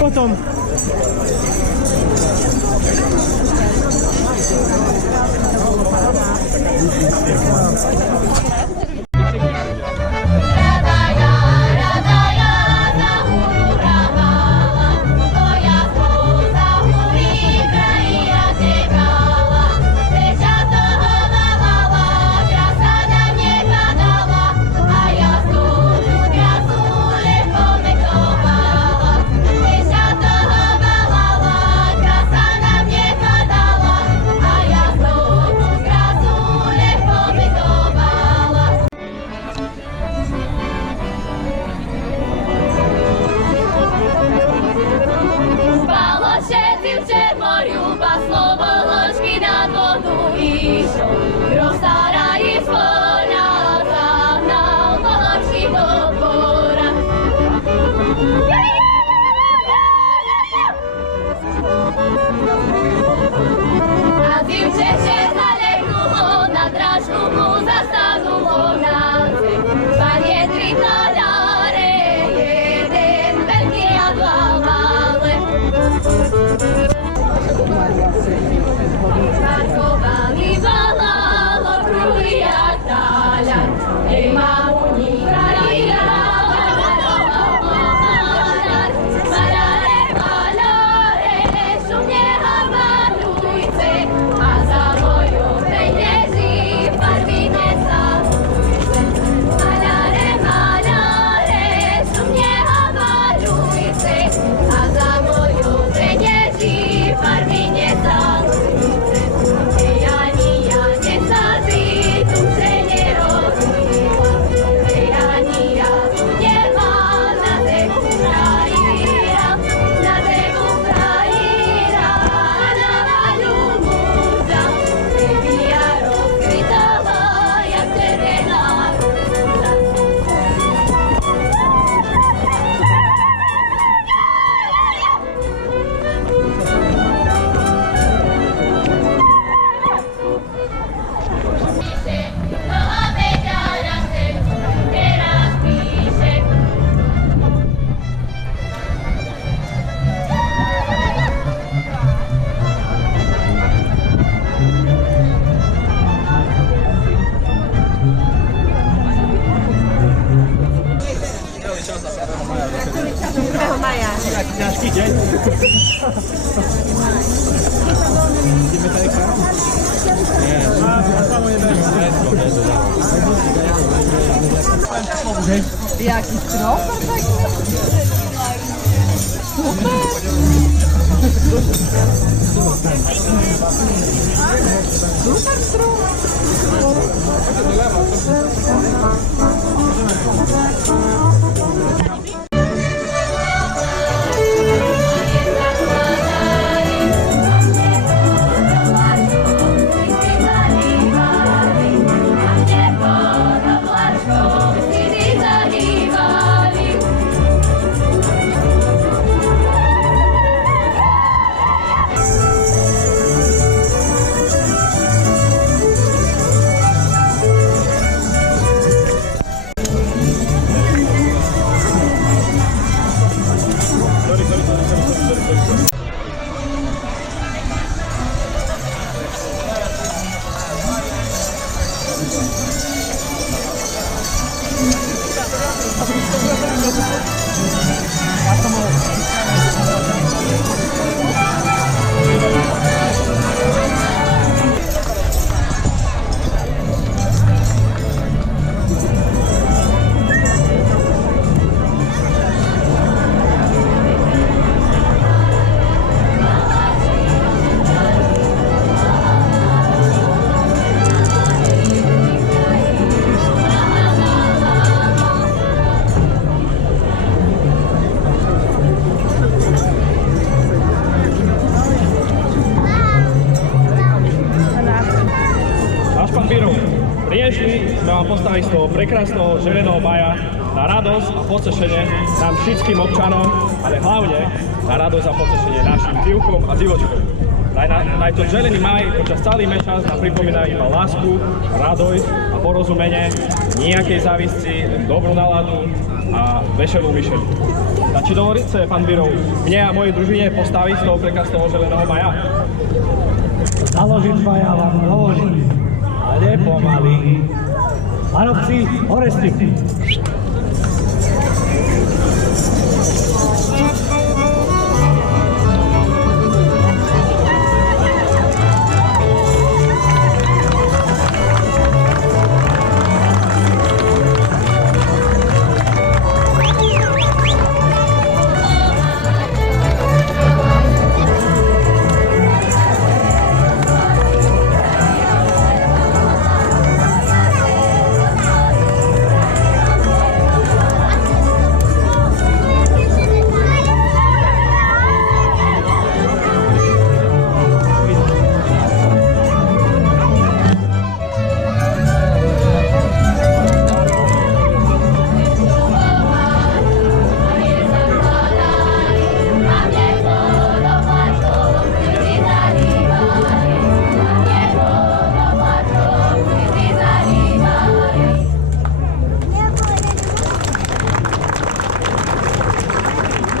Potom. Ciężki dzień. Idziemy tutaj tam? Nie. Samo nie będzie. Jaki strop? Super strop. z toho prekrásneho želeného maja na radosť a potešenie nám všetkým občanom, ale hlavne na radosť a potešenie našim divkom a divočkom. Naj to želený maj počas celý mesiac nám pripomína iba lásku, radosť a porozumenie, nejakej závisti, dobrú náladu a veselú myšľu. A či dovolíte, pán Birov, mne a mojej družine postaviť z toho prekrásneho želeného maja? Založiť maja vám dovolím, ale pomaly. Panovci, hore s tým.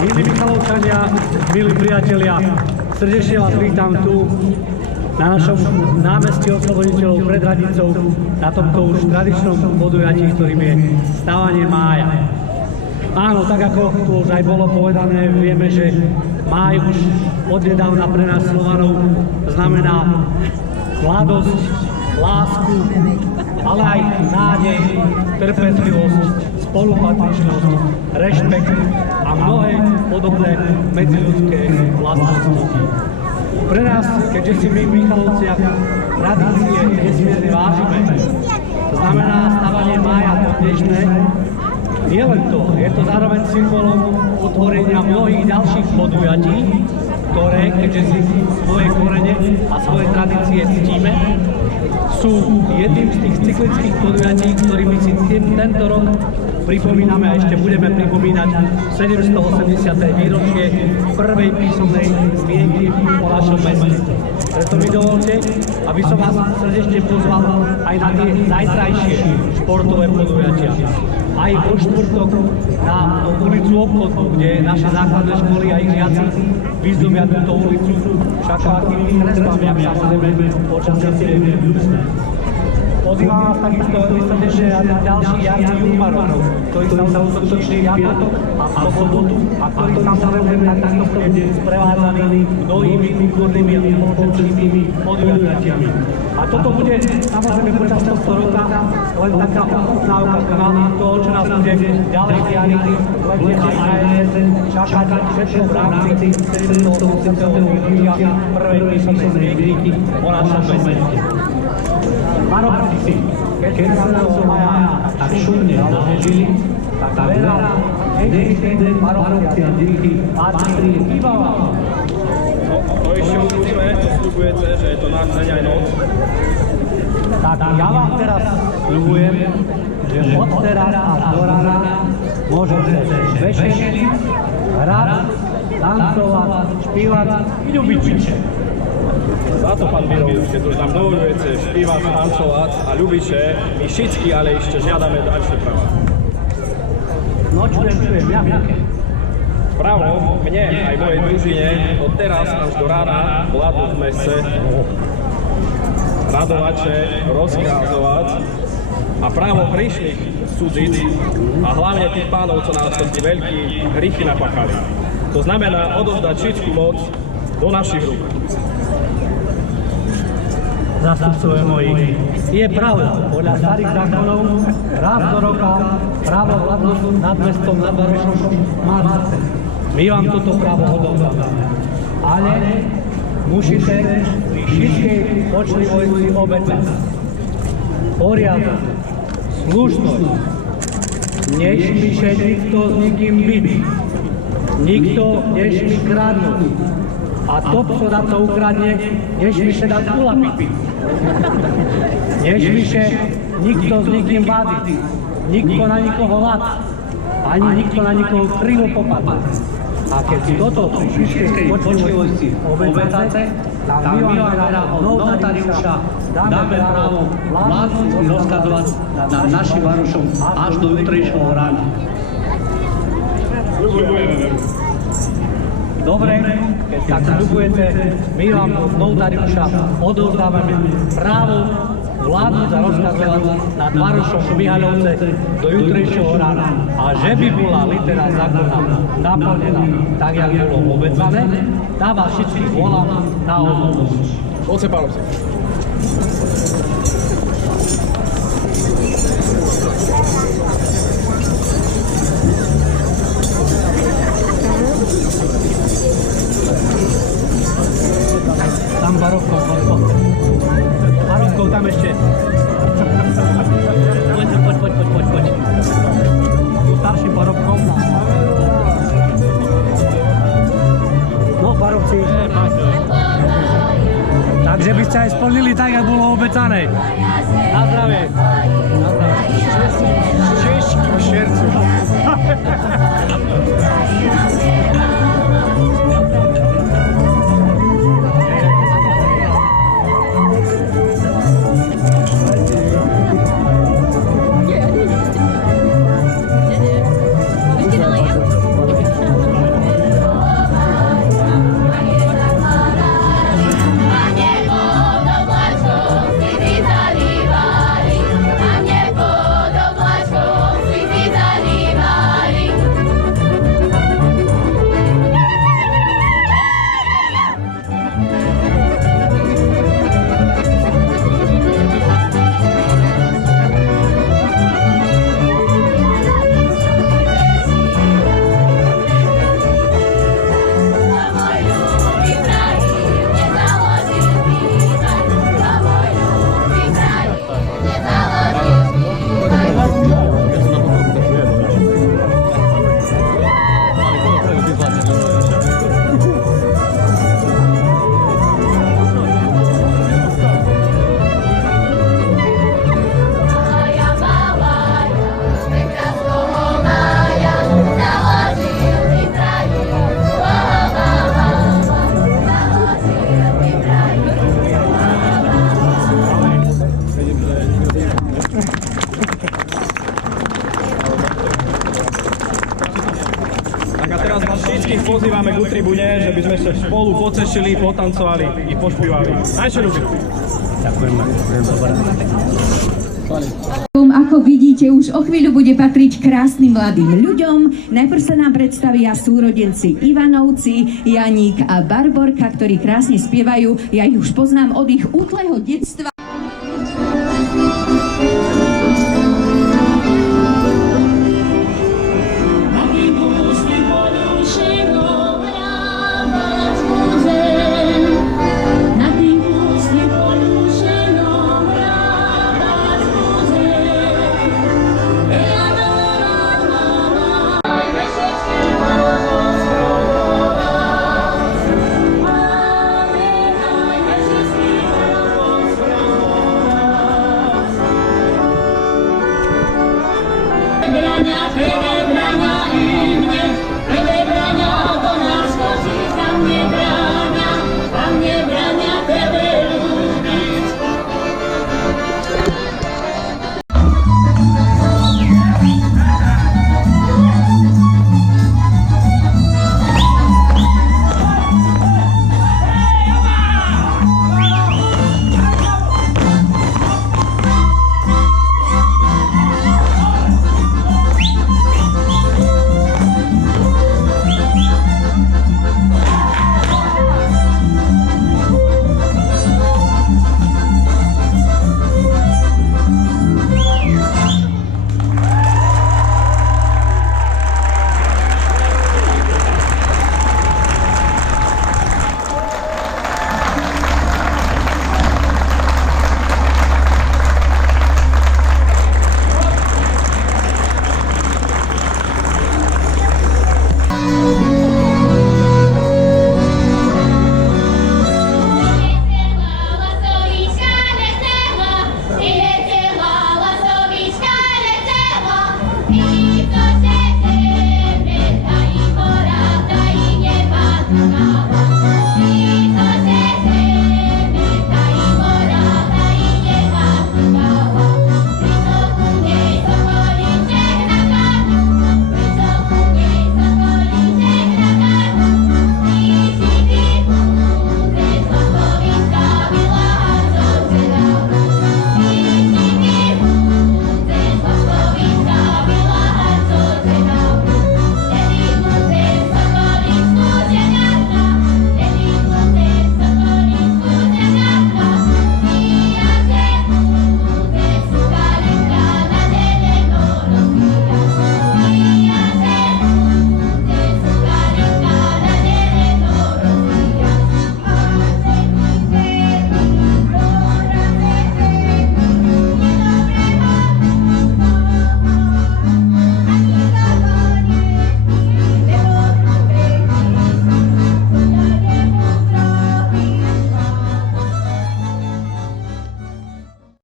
Milí Michalovčania, milí priatelia, srdečne vás vítam tu na našom námestí Osloboditeľov pred Radnicou, na tomto už tradičnom podujatí, ktorým je stávanie mája. Áno, tak ako tu už aj bolo povedané, vieme, že máj už odnedávna pre nás Slovanov znamená mladosť, lásku, ale aj nádej, trpezlivosť, spolupatričnosť, rešpekt a mnohé podobné medziľudské vlastnosti. Pre nás, keďže si my v Michalovciach tradície nesmierne vážime, to znamená stávanie mája to dnešné, nie len to, je to zároveň symbolom otvorenia mnohých ďalších podujatí, ktoré, keďže si svoje korene a svoje tradície ctíme, sú jedným z tých cyklických podujatí, ktorými si tento rok pripomíname a ešte budeme pripomínať 780. výročie prvej písomnej zmienky o našom meste. Preto mi dovolte, aby som vás srdečne pozval aj na tie zajtrajšie športové podujatia. Aj vo štvrtok na ulicu Obchodnú, kde naše základné školy a ich žiaci vyzdobia túto ulicu všakakými kresbami, aby samozrejme počasie si nevyústne. Pozývam vás takisto veľmi srdečne na ten ďalší jarný jumarok, ktorý sa uskutoční piatok a sobotu a ktorý samozrejme takisto bude sprevádzaný mnohými kultúrnymi a spoločenskými podujatiami. A toto bude samozrejme počas tohto roka len taká ochutnávka na toho, čo nás bude ďalej dianiť v lete aj na jeseň čakať všetko v rámci 780. výročia prvej písomnej zmienky o našom meste. Panovci si, keď sa nám maja tak šumne založili, tak veľa neexistentné panovci a divky patrí iba vám. To ešte uvidíme, čo sľubujete, že je to náš deň aj noc. Tak ja vám teraz sľubujem, že od teraz a do rána môžete vešeliť, hrať, tancovať, špívať i ľúbiť piče. Za to, pán Birov, keď už nám dovoľujete špívať, tancovať a ľubiče, my všetky ale ešte žiadame ďalšie práva. No čujem, ja viem. Právo mne aj mojej družine od teraz až do rána vládnu v meste radovače, rozkázovať a právo prišlých súdiť a hlavne tých pánov, čo nás tí veľkí hriechy napáchali. To znamená odovzdať všetku moc do našich rúk. Zástupcovia moji, je pravda, podľa starých zákonov raz do roka právo vládnuť nad mestom, nad Varešom máte. My vám toto právo odovzdáme. Ale musíte pri všetkej počlivosti obetať poriadok, slušnosť, nesmíše nikto s nikým byť, nikto nesmí kradnúť. A to, kto na to ukradne, nesmíše dať ulapiť. Nesmíše nikto s nikým vádi, nikto na nikoho lád, ani nikto na nikoho krivo popadne. A keď si toto pri všetkej počulosti obecáte, tak my vám teda od notariuša dáme právo vládnuť rozkazovať nad našim Varošom až do jutrejšieho rána. Dobre, keď tak sľubujete, my vám od notariuša odovzdávame právo vládnuť a rozkazovať nad Varošom Mihaľovce do jutrejšieho rána. A že by bola litera zákona naplnená tak, jak bolo obecané, tá vás všetkých volám na odhodnosť. Poďte, pánovci. Tam barovkou, barovkou tam ešte. Poď. Tu starším barovkom. No, barovci. Takže by ste aj splnili tak, jak bolo obecané. Na zdravie. Na zdravie. S českým šercom. Všetkých pozývame k tribúne, že by sme sa spolu pocešili, potancovali i pošpívali. Najšie ľubí. Ďakujem. Ako vidíte, už o chvíľu bude patriť krásnym mladým ľuďom. Najprv sa nám predstavia súrodenci Ivanovci, Janík a Barborka, ktorí krásne spievajú. Ja ich už poznám od ich útleho detstva. Grania